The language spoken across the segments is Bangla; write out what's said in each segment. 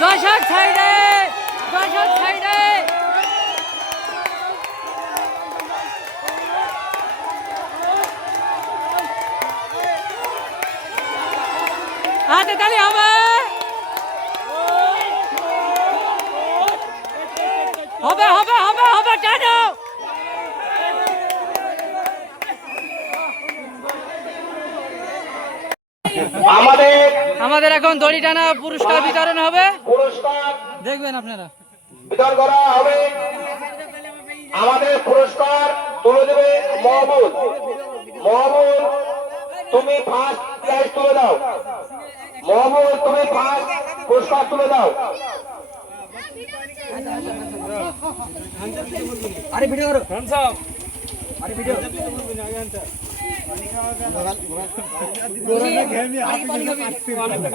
দশক সাইডে দশক সাইডে হাতে তালি হবে। হবে হবে হবে হবে টানো। আমাদের আমাদের এখন দড়ি টানা পুরস্কার বিতরণ হবে। পুরস্কার দেখবেন আপনারা। বিতরণ করা হবে। আমাদের পুরস্কার তুলে দেবে মহবুল মহবুল তুমি ফার্স্ট প্রাইজ তুলে দাও। মহবুল তুমি ফার্স্ট পুরস্কার তুলে দাও। আরে ভিডিও করো।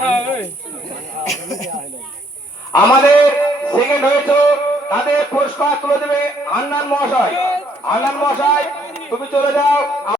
হ্যাঁ আমাদের সেকেন্ড হয়েছে তাদের পুরস্কার তুলে দেবে আন্নান মহাশয়। আন্নান মহাশয় তুমি চলে যাও।